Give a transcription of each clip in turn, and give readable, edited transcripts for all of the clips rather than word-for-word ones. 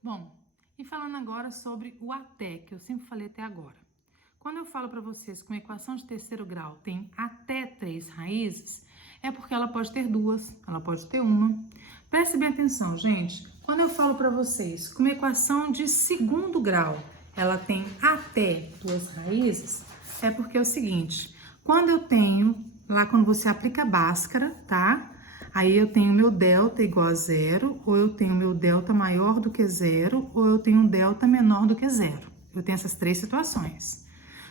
Bom, e falando agora sobre o até, que eu sempre falei até agora. Quando eu falo para vocês que uma equação de terceiro grau tem até 3 raízes, é porque ela pode ter duas, ela pode ter uma. Preste bem atenção, gente. Quando eu falo para vocês que uma equação de segundo grau, ela tem até 2 raízes, é porque é o seguinte, quando eu tenho, lá quando você aplica Bhaskara, tá? Aí eu tenho meu delta igual a zero, ou eu tenho meu delta maior do que zero, ou eu tenho um delta menor do que zero. Eu tenho essas três situações.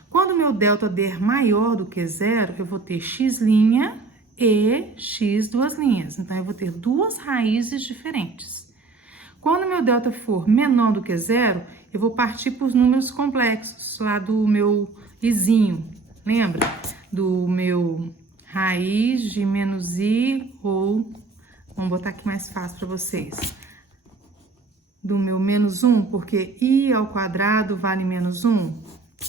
Quando meu delta der maior do que zero, eu vou ter x' e x duas linhas. Então, eu vou ter duas raízes diferentes. Quando meu delta for menor do que zero, eu vou partir para os números complexos, lá do meu izinho. Lembra? Do meu raiz de menos i, ou, vamos botar aqui mais fácil para vocês, do meu menos 1, porque i ao quadrado vale menos 1.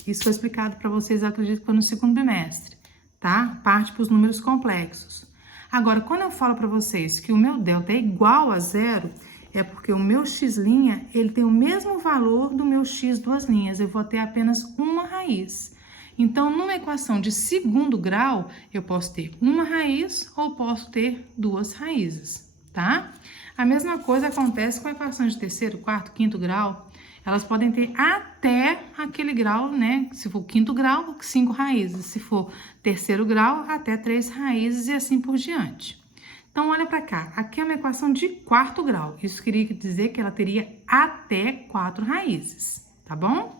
Isso foi explicado para vocês, eu acredito que foi no segundo bimestre, tá? Parte para os números complexos. Agora, quando eu falo para vocês que o meu delta é igual a zero, é porque o meu x', ele tem o mesmo valor do meu x duas linhas, eu vou ter apenas uma raiz. Então, numa equação de segundo grau, eu posso ter uma raiz ou posso ter duas raízes, tá? A mesma coisa acontece com a equação de terceiro, quarto, quinto grau. Elas podem ter até aquele grau, né? Se for quinto grau, 5 raízes. Se for terceiro grau, até 3 raízes e assim por diante. Então, olha para cá. Aqui é uma equação de quarto grau. Isso queria dizer que ela teria até 4 raízes, tá bom?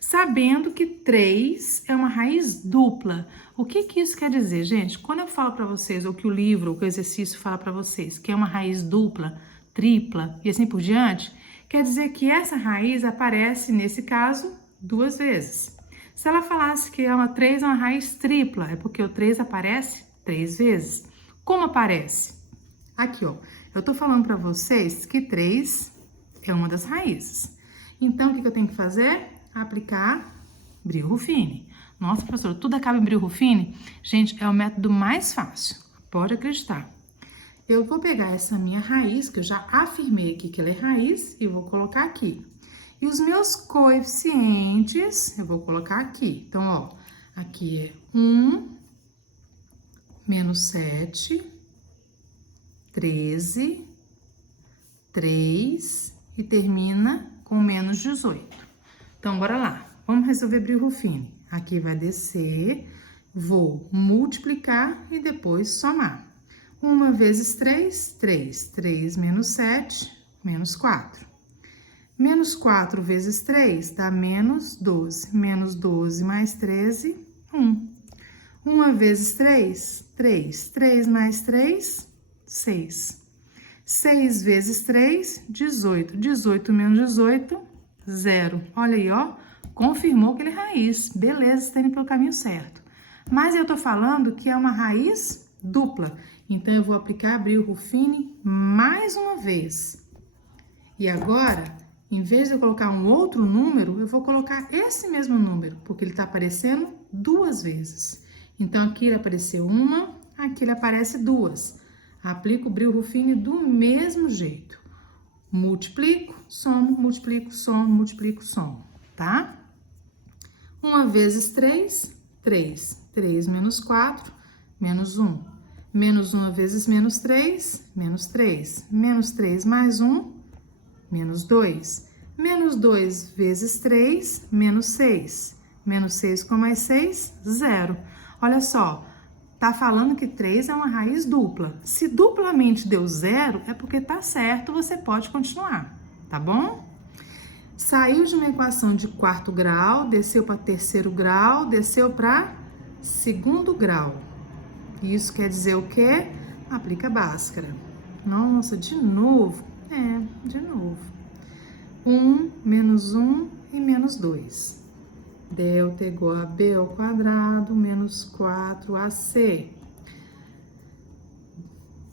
Sabendo que 3 é uma raiz dupla. O que isso quer dizer, gente? Quando eu falo para vocês, ou que o livro, ou que o exercício fala para vocês, que é uma raiz dupla, tripla e assim por diante, quer dizer que essa raiz aparece, nesse caso, duas vezes. Se ela falasse que 3 é uma raiz tripla, é porque o 3 aparece 3 vezes. Como aparece? Aqui, ó. Eu tô falando para vocês que 3 é uma das raízes. Então, o que eu tenho que fazer? Aplicar Brio-Ruffini. Nossa, professora, tudo acaba em Brio-Ruffini? Gente, é o método mais fácil, pode acreditar. Eu vou pegar essa minha raiz, que eu já afirmei aqui que ela é raiz, e vou colocar aqui. E os meus coeficientes, eu vou colocar aqui. Então, ó, aqui é 1, menos 7, 13, 3 e termina com menos 18. Então, bora lá. Vamos resolver Brio-Ruffini. Aqui vai descer, vou multiplicar e depois somar. 1 vezes 3, 3. 3 menos 7, menos 4. Menos 4 vezes 3 dá menos 12. Menos 12 mais 13, 1. 1 vezes 3, 3. 3 mais 3, 6. 6 vezes 3, 18. 18 menos 18, 0. Olha aí, ó. Confirmou que ele é raiz. Beleza, está indo pelo caminho certo. Mas eu tô falando que é uma raiz dupla. Então, eu vou aplicar Brio-Ruffini mais uma vez. E agora, em vez de eu colocar um outro número, eu vou colocar esse mesmo número, porque ele tá aparecendo duas vezes. Então, aqui ele apareceu uma, aqui ele aparece duas. Aplico o Brio-Ruffini do mesmo jeito. Multiplico, somo, multiplico, somo, multiplico, somo, tá? 1 vezes 3, 3. 3 menos 4, menos 1. Menos 1 vezes menos 3, menos 3. Menos 3 mais 1, menos 2. Menos 2 vezes 3, menos 6. Menos 6 com mais 6, 0. Olha só, tá falando que 3 é uma raiz dupla. Se duplamente deu 0, é porque tá certo, você pode continuar, tá bom? Saiu de uma equação de quarto grau, desceu para terceiro grau, desceu para segundo grau. Isso quer dizer o quê? Aplica Bhaskara. Nossa, de novo? De novo. 1 menos 1 e menos 2. Delta igual a b ao quadrado menos 4ac.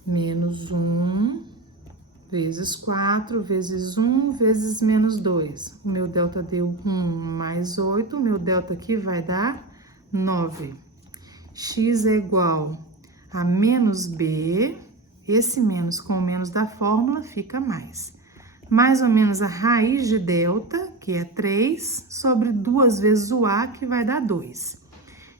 Menos 1 vezes 4 vezes 1 vezes menos 2. O meu delta deu 1 mais 8. O meu delta aqui vai dar 9. X é igual a menos b. Esse menos com o menos da fórmula fica mais. mais ou menos a raiz de delta, que é 3, sobre 2 vezes o A, que vai dar 2.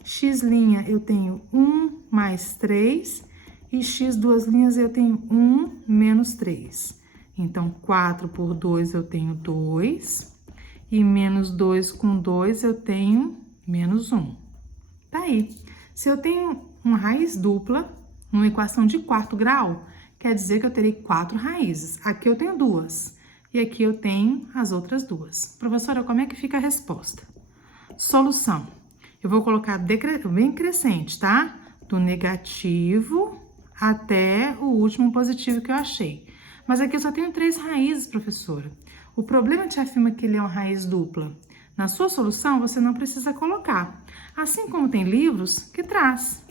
X' eu tenho 1 mais 3, e x 2 linhas eu tenho 1 menos 3. Então, 4 por 2 eu tenho 2, e menos 2 com 2 eu tenho menos 1. Tá aí. Se eu tenho uma raiz dupla, numa equação de quarto grau, quer dizer que eu terei 4 raízes. Aqui eu tenho 2, e aqui eu tenho as outras 2. Professora, como é que fica a resposta? Solução. Eu vou colocar bem crescente, tá? Do negativo até o último positivo que eu achei. Mas aqui eu só tenho 3 raízes, professora. O problema te afirma que ele é uma raiz dupla. Na sua solução, você não precisa colocar. Assim como tem livros que traz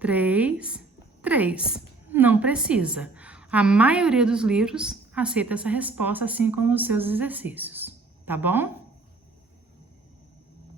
3, 3. Não precisa. A maioria dos livros aceita essa resposta, assim como os seus exercícios. Tá bom?